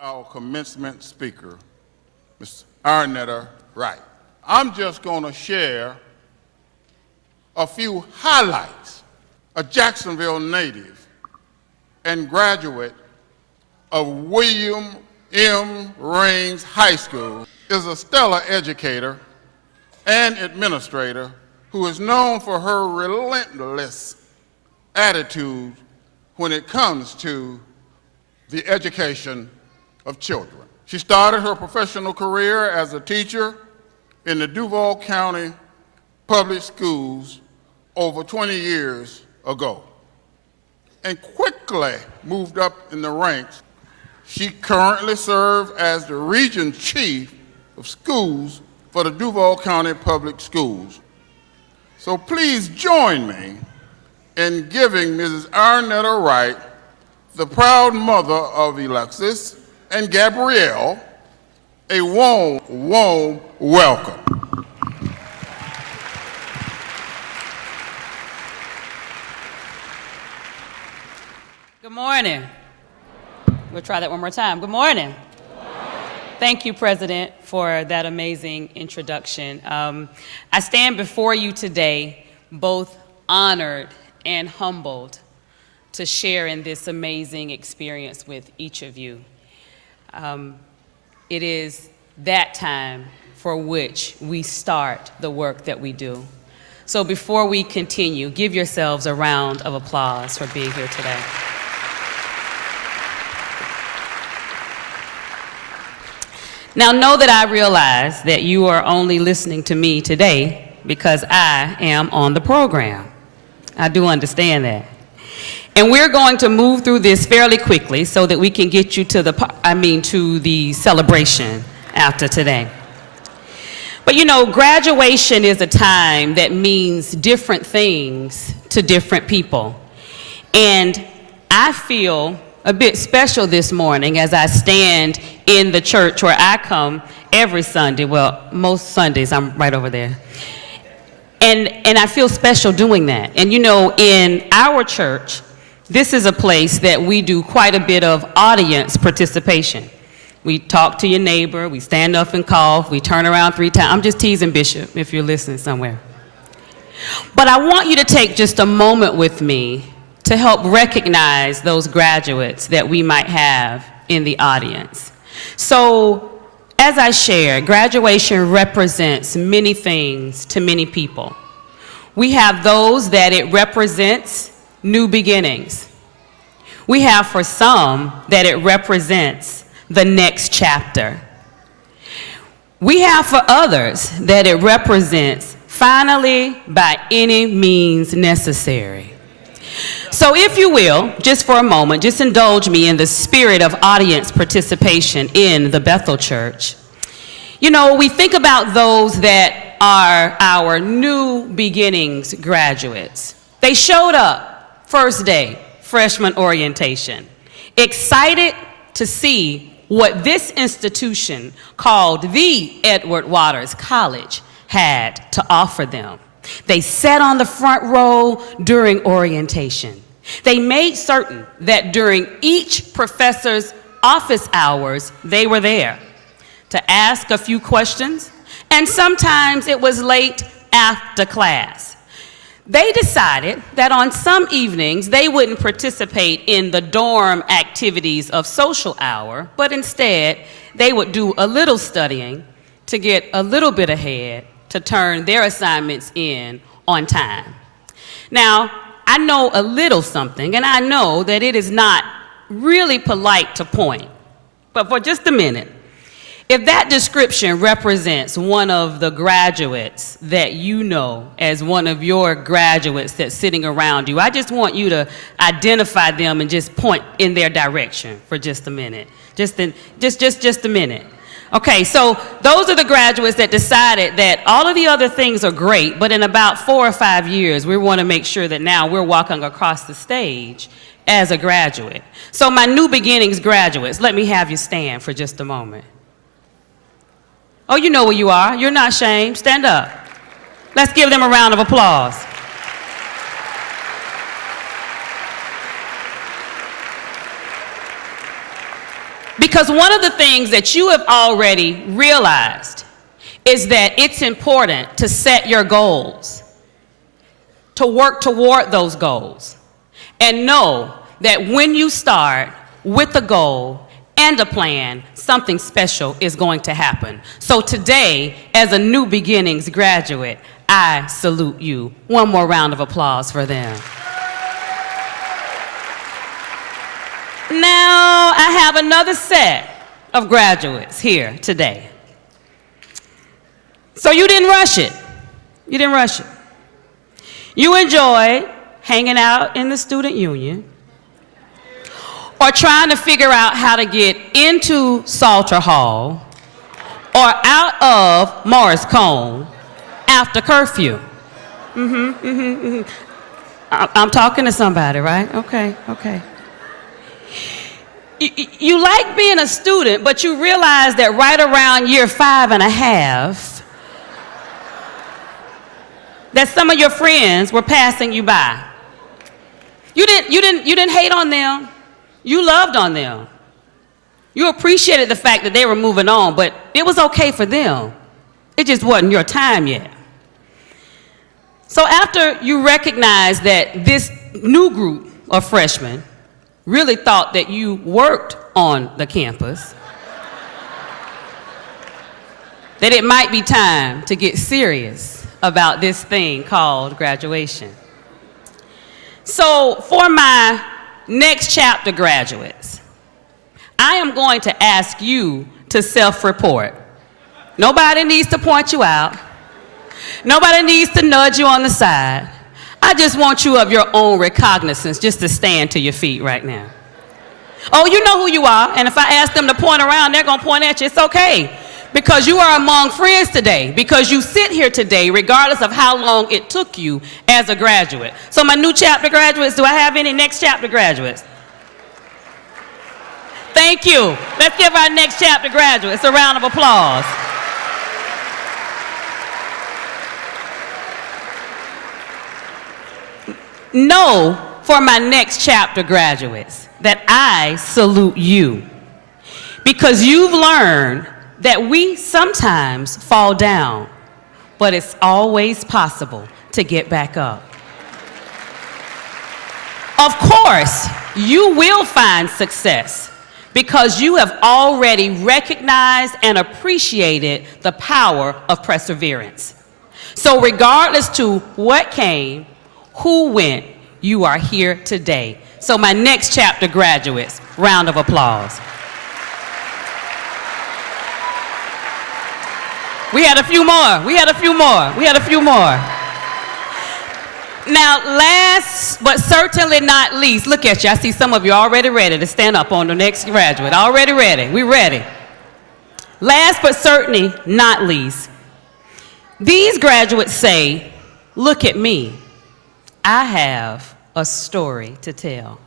Our commencement speaker, Ms. Iranetta Wright. I'm just going to share a few highlights. A Jacksonville native and graduate of William M. Raines High School, is a stellar educator and administrator who is known for her relentless attitude when it comes to the education of children. She started her professional career as a teacher in the Duval County Public Schools over 20 years ago and quickly moved up in the ranks. She currently serves as the Region Chief of Schools for the Duval County Public Schools. So please join me in giving Mrs. Iranetta Wright, the proud mother of Alexis and Gabrielle, a warm, warm welcome. Good morning. We'll try that one more time. Good morning. Thank you, President, for that amazing introduction. I stand before you today both honored and humbled to share in this amazing experience with each of you. It is that time for which we start the work that we do. So before we continue, give yourselves a round of applause for being here today. Now know that I realize that you are only listening to me today because I am on the program. I do understand that. And we're going to move through this fairly quickly so that we can get you to the celebration after today. But you know, graduation is a time that means different things to different people. And I feel a bit special this morning as I stand in the church where I come every Sunday. Well, most Sundays, I'm right over there. And I feel special doing that. And you know, in our church, this is a place that we do quite a bit of audience participation. We talk to your neighbor, we stand up and cough, we turn around 3 times. I'm just teasing Bishop if you're listening somewhere. But I want you to take just a moment with me to help recognize those graduates that we might have in the audience. So, as I shared, graduation represents many things to many people. We have those that it represents new beginnings. We have for some that it represents the next chapter. We have for others that it represents finally by any means necessary. So if you will, just for a moment, just indulge me in the spirit of audience participation in the Bethel Church. You know, we think about those that are our new beginnings graduates. They showed up first day, freshman orientation, excited to see what this institution called the Edward Waters College had to offer them. They sat on the front row during orientation. They made certain that during each professor's office hours, they were there to ask a few questions, and sometimes it was late after class. They decided that on some evenings, they wouldn't participate in the dorm activities of social hour, but instead, they would do a little studying to get a little bit ahead to turn their assignments in on time. Now, I know a little something, and I know that it is not really polite to point, but for just a minute, if that description represents one of the graduates that you know as one of your graduates that's sitting around you, I just want you to identify them and just point in their direction for just a minute. Just a minute. Okay, so those are the graduates that decided that all of the other things are great, but in about 4 or 5 years, we want to make sure that now we're walking across the stage as a graduate. So my new beginnings graduates, let me have you stand for just a moment. Oh, you know where you are. You're not ashamed. Stand up. Let's give them a round of applause. Because one of the things that you have already realized is that it's important to set your goals, to work toward those goals, and know that when you start with a goal and a plan, something special is going to happen. So today, as a New Beginnings graduate, I salute you. One more round of applause for them. Now, I have another set of graduates here today. So you didn't rush it. You didn't rush it. You enjoyed hanging out in the student union or trying to figure out how to get into Salter Hall or out of Morris Cone after curfew. I'm talking to somebody, right? Okay. You like being a student, but you realize that right around year 5.5, that some of your friends were passing you by. You didn't hate on them. You loved on them. You appreciated the fact that they were moving on, but it was okay for them. It just wasn't your time yet. So after you recognized that this new group of freshmen really thought that you worked on the campus, that it might be time to get serious about this thing called graduation. So for my next chapter graduates, I am going to ask you to self-report. Nobody needs to point you out. Nobody needs to nudge you on the side. I just want you of your own recognizance just to stand to your feet right now. Oh, you know who you are, and if I ask them to point around, they're going to point at you. It's okay, because you are among friends today, because you sit here today regardless of how long it took you as a graduate. So my new chapter graduates, do I have any next chapter graduates? Thank you. Let's give our next chapter graduates a round of applause. Know for my next chapter graduates that I salute you, because you've learned that we sometimes fall down, but it's always possible to get back up. Of course, you will find success because you have already recognized and appreciated the power of perseverance. So regardless to what came, who went, you are here today. So my next chapter graduates, round of applause. We had a few more. Now, last but certainly not least, look at you. I see some of you already ready to stand up on the next graduate. Already ready. We ready. Last but certainly not least, these graduates say, look at me. I have a story to tell.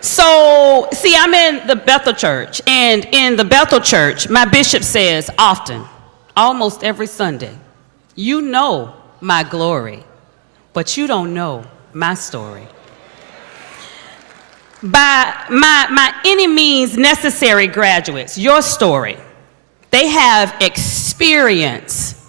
So, see, I'm in the Bethel Church, and in the Bethel Church, my bishop says often, almost every Sunday, you know my glory, but you don't know my story. By my any means necessary graduates, your story, they have experience.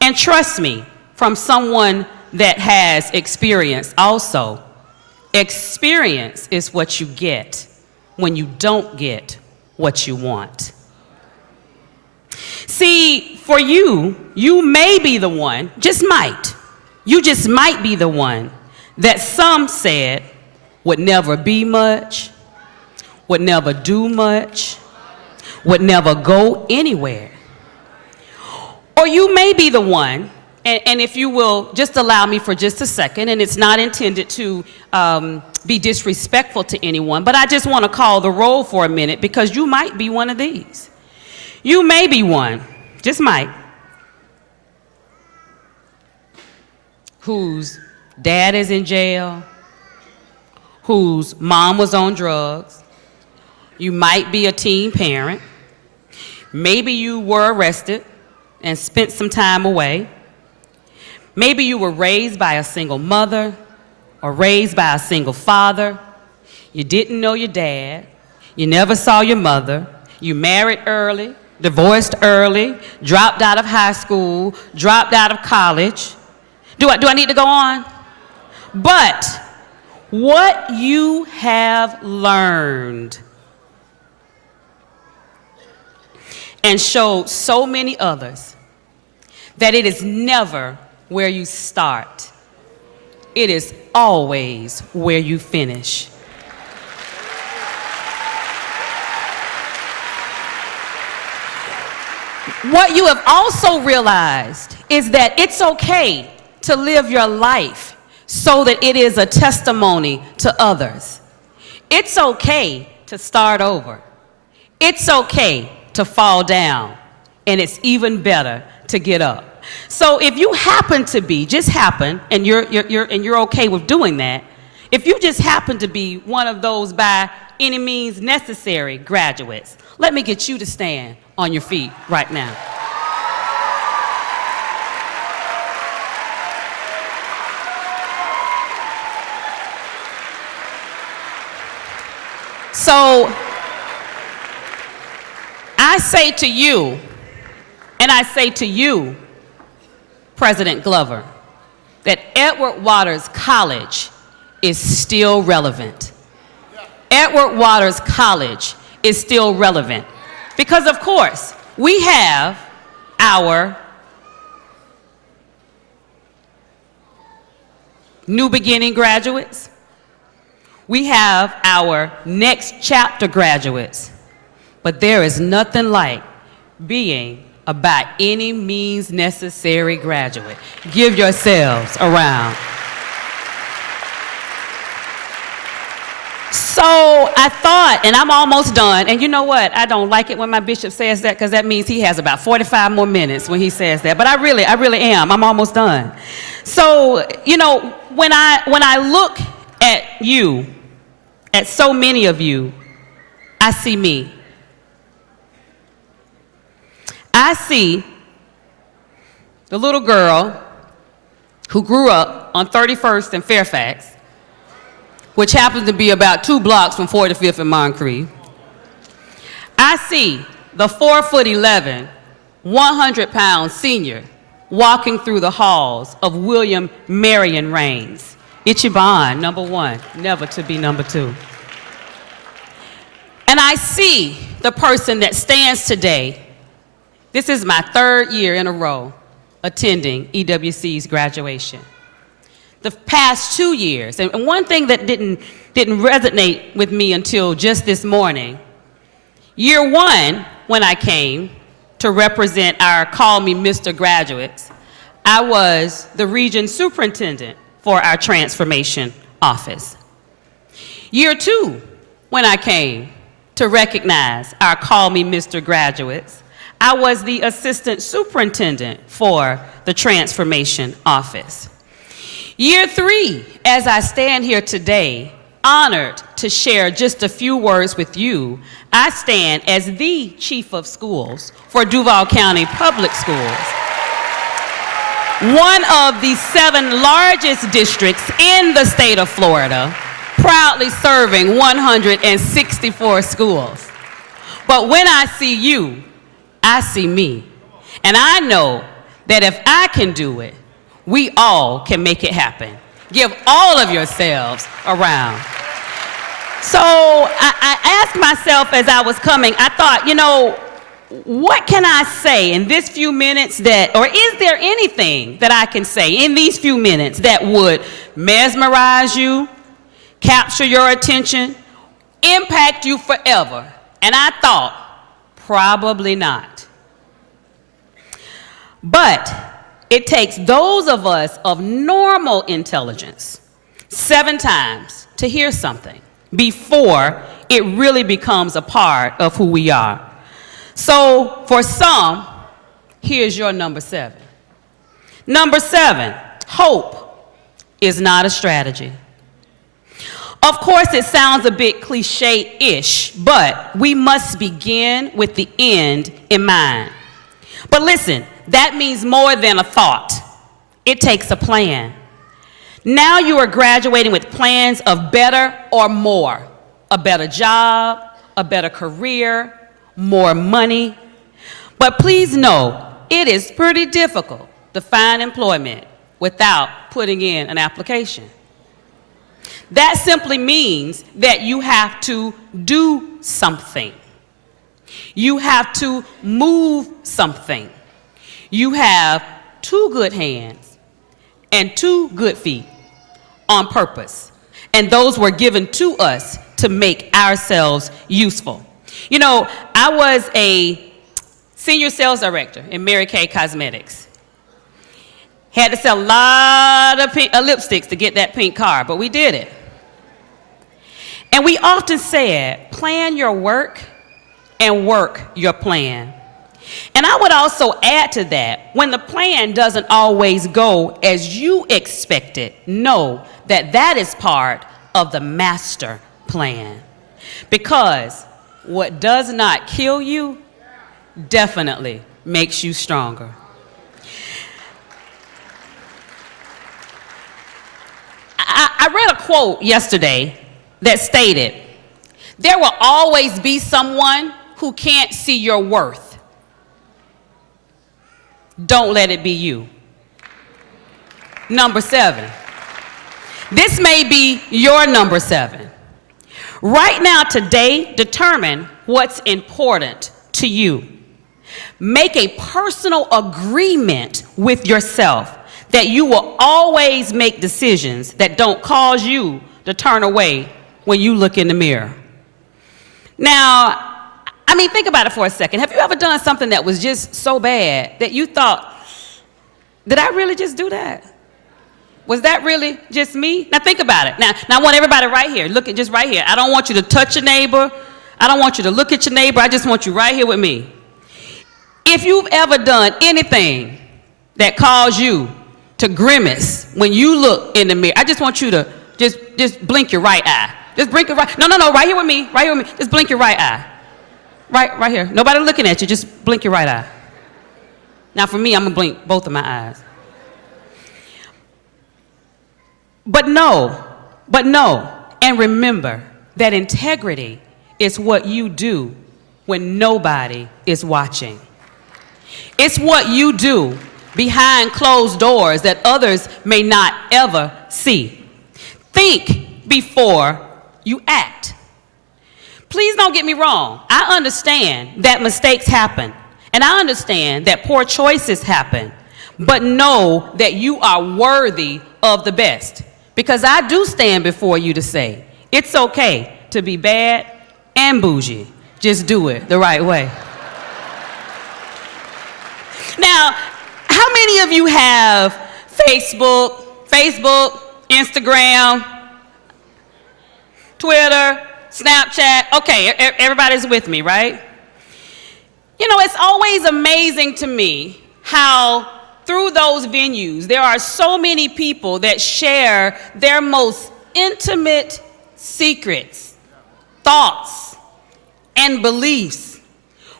And trust me, from someone that has experience also, experience is what you get when you don't get what you want. See, for you, you may be the one, you just might be the one that some said would never be much, would never do much, would never go anywhere. Or you may be the one, and if you will just allow me for just a second, and it's not intended to be disrespectful to anyone, but I just want to call the roll for a minute, because you might be one of these. You may be one, just might, whose dad is in jail, whose mom was on drugs. You might be a teen parent. Maybe you were arrested and spent some time away. Maybe you were raised by a single mother or raised by a single father. You didn't know your dad. You never saw your mother. You married early, divorced early, dropped out of high school, dropped out of college. Do I need to go on? But what you have learned and showed so many others that it is never where you start. It is always where you finish. What you have also realized is that it's okay to live your life so that it is a testimony to others. It's okay to start over. It's okay to fall down. And it's even better to get up. So if you happen to be, just happen, and you're okay with doing that, if you just happen to be one of those by any means necessary graduates, let me get you to stand on your feet right now. So I say to you, and I say to you, President Glover, that Edward Waters College is still relevant. Edward Waters College is still relevant because, of course, we have our New Beginning graduates. We have our Next Chapter graduates. But there is nothing like being a by any means necessary graduate. Give yourselves a round. So I thought, and I'm almost done, and you know what? I don't like it when my bishop says that because that means he has about 45 more minutes when he says that. But I really am. I'm almost done. So, you know, when I look at you, at so many of you, I see me. I see the little girl who grew up on 31st and Fairfax, which happens to be about 2 blocks from 45th and Moncrief. I see the 4'11", 100-pound senior walking through the halls of William Marion Raines. Ichiban, number 1, never to be number 2. And I see the person that stands today. This is my 3rd year in a row attending EWC's graduation. The past 2 years, and one thing that didn't resonate with me until just this morning, year 1, when I came to represent our Call Me Mr. graduates, I was the region superintendent for our transformation office. Year 2, when I came to recognize our Call Me Mr. graduates, I was the assistant superintendent for the transformation office. Year 3, as I stand here today, honored to share just a few words with you, I stand as the chief of schools for Duval County Public Schools, one of the 7 largest districts in the state of Florida, proudly serving 164 schools. But when I see you, I see me. And I know that if I can do it, we all can make it happen. Give all of yourselves a round. So I asked myself as I was coming, I thought, you know, what can I say in this few minutes that, or is there anything that I can say in these few minutes that would mesmerize you, capture your attention, impact you forever? And I thought, probably not. But it takes those of us of normal intelligence 7 times to hear something before it really becomes a part of who we are. So for some, here's your number 7. Number 7, hope is not a strategy. Of course, it sounds a bit cliche-ish, but we must begin with the end in mind. But listen, that means more than a thought. It takes a plan. Now you are graduating with plans of better or more, a better job, a better career, more money. But please know, it is pretty difficult to find employment without putting in an application. That simply means that you have to do something. You have to move something. You have 2 good hands and 2 good feet on purpose. And those were given to us to make ourselves useful. You know, I was a senior sales director in Mary Kay Cosmetics. Had to sell a lot of lipsticks to get that pink card, but we did it. And we often said, plan your work and work your plan. And I would also add to that, when the plan doesn't always go as you expected, know that that is part of the master plan. Because what does not kill you definitely makes you stronger. I read a quote yesterday that stated, there will always be someone who can't see your worth. Don't let it be you. Number 7. This may be your number 7. Right now, today, determine what's important to you. Make a personal agreement with yourself that you will always make decisions that don't cause you to turn away when you look in the mirror. Now, I mean, think about it for a second. Have you ever done something that was just so bad that you thought, did I really just do that? Was that really just me? Now think about it. Now I want everybody right here. Look at just right here. I don't want you to touch your neighbor. I don't want you to look at your neighbor. I just want you right here with me. If you've ever done anything that caused you to grimace when you look in the mirror, I just want you to just blink your right eye. Just blink your right. No, right here with me. Right here with me. Just blink your right eye. Right here. Nobody looking at you. Just blink your right eye. Now for me, I'm gonna blink both of my eyes. But know, and remember that integrity is what you do when nobody is watching. It's what you do behind closed doors that others may not ever see. Think before you act. Please don't get me wrong. I understand that mistakes happen, and I understand that poor choices happen, but know that you are worthy of the best. Because I do stand before you to say, it's okay to be bad and bougie. Just do it the right way. Now, how many of you have Facebook, Instagram, Twitter, Snapchat? Okay, everybody's with me, right? You know, it's always amazing to me how through those venues, there are so many people that share their most intimate secrets, thoughts, and beliefs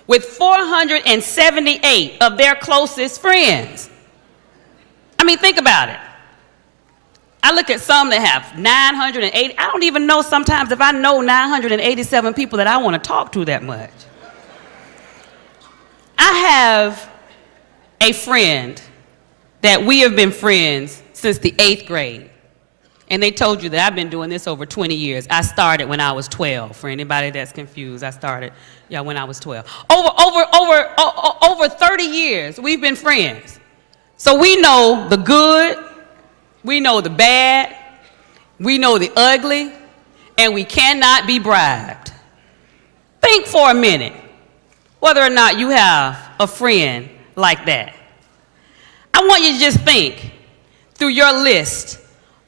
with 478 of their closest friends. I mean, think about it. I look at some that have 980. I don't even know sometimes if I know 987 people that I want to talk to that much. I have a friend that we have been friends since the 8th grade. And they told you that I've been doing this over 20 years. I started when I was 12. For anybody that's confused, I started when I was 12. Over 30 years, we've been friends. So we know the good, we know the bad, we know the ugly, and we cannot be bribed. Think for a minute whether or not you have a friend like that. I want you to just think through your list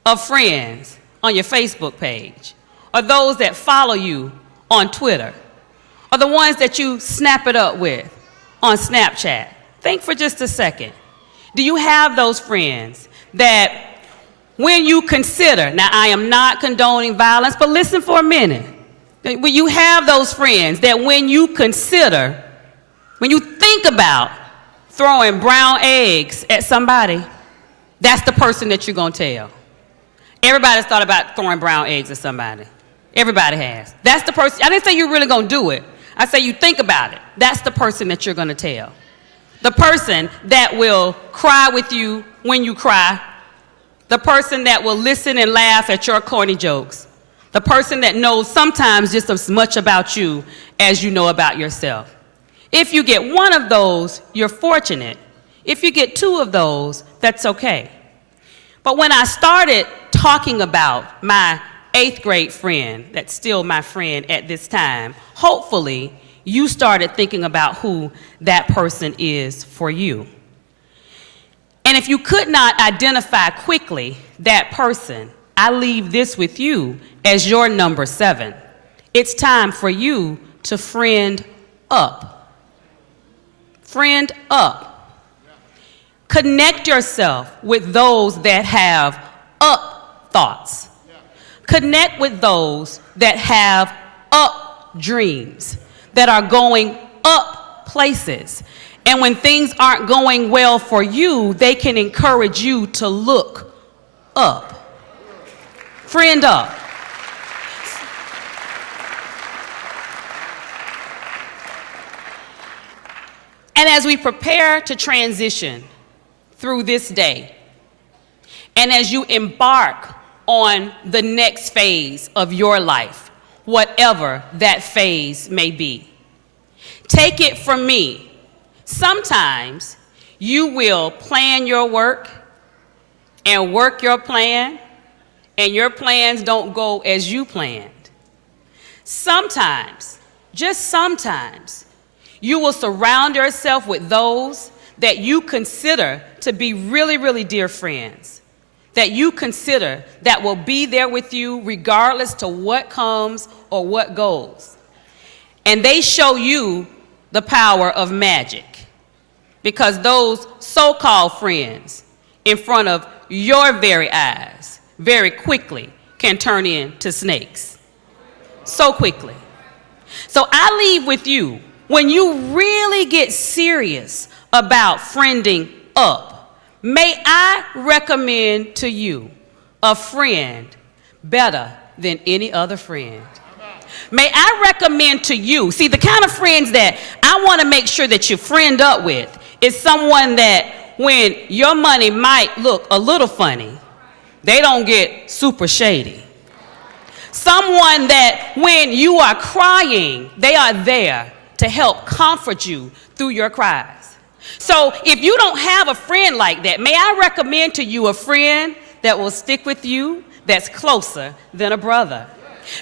of friends on your Facebook page, or those that follow you on Twitter, or the ones that you snap it up with on Snapchat. Think for just a second. Do you have those friends that when you consider, now I am not condoning violence, but listen for a minute. When you have those friends that when you consider, when you think about throwing brown eggs at somebody, that's the person that you're going to tell. Everybody's thought about throwing brown eggs at somebody. Everybody has. That's the person. I didn't say you're really going to do it. I say you think about it. That's the person that you're going to tell. The person that will cry with you when you cry. The person that will listen and laugh at your corny jokes. The person that knows sometimes just as much about you as you know about yourself. If you get one of those, you're fortunate. If you get two of those, that's okay. But when I started talking about my 8th grade friend, that's still my friend at this time, hopefully you started thinking about who that person is for you. And if you could not identify quickly that person, I leave this with you as your number 7. It's time for you to friend up. Friend up. Connect yourself with those that have up thoughts. Connect with those that have up dreams, that are going up places. And when things aren't going well for you, they can encourage you to look up. Friend up. And as we prepare to transition through this day, and as you embark on the next phase of your life, whatever that phase may be, take it from me. Sometimes you will plan your work and work your plan, and your plans don't go as you planned. Sometimes, just sometimes, you will surround yourself with those that you consider to be really, really dear friends, that you consider that will be there with you regardless to what comes or what goes. And they show you the power of magic, because those so-called friends in front of your very eyes very quickly can turn into snakes. So quickly. So I leave with you, when you really get serious about friending up, may I recommend to you a friend better than any other friend. May I recommend to you, see, the kind of friends that I want to make sure that you friend up with is someone that when your money might look a little funny, they don't get super shady. Someone that when you are crying, they are there to help comfort you through your cries. So if you don't have a friend like that, may I recommend to you a friend that will stick with you, that's closer than a brother.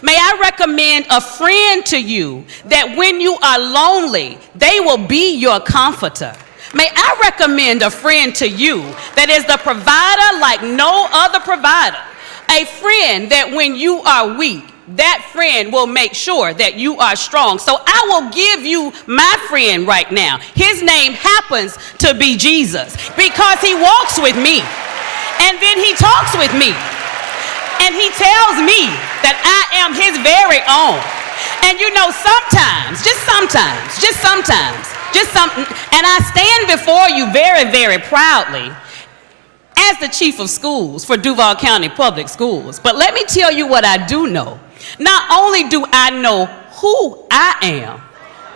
May I recommend a friend to you that when you are lonely, they will be your comforter. May I recommend a friend to you that is the provider like no other provider. A friend that when you are weak, that friend will make sure that you are strong. So I will give you my friend right now. His name happens to be Jesus, because he walks with me, and then he talks with me, and he tells me that I am his very own. And you know, sometimes, and I stand before you very, very proudly as the chief of schools for Duval County Public Schools. But let me tell you what I do know. Not only do I know who I am,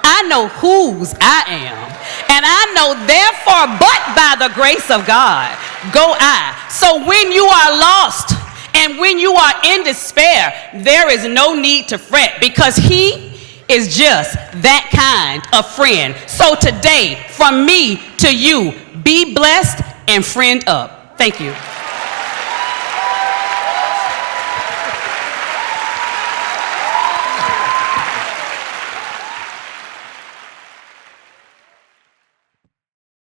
I know whose I am. And I know, therefore, but by the grace of God, go I. So when you are lost and when you are in despair, there is no need to fret, because he is just that kind of friend. So today, from me to you, be blessed and friend up. Thank you.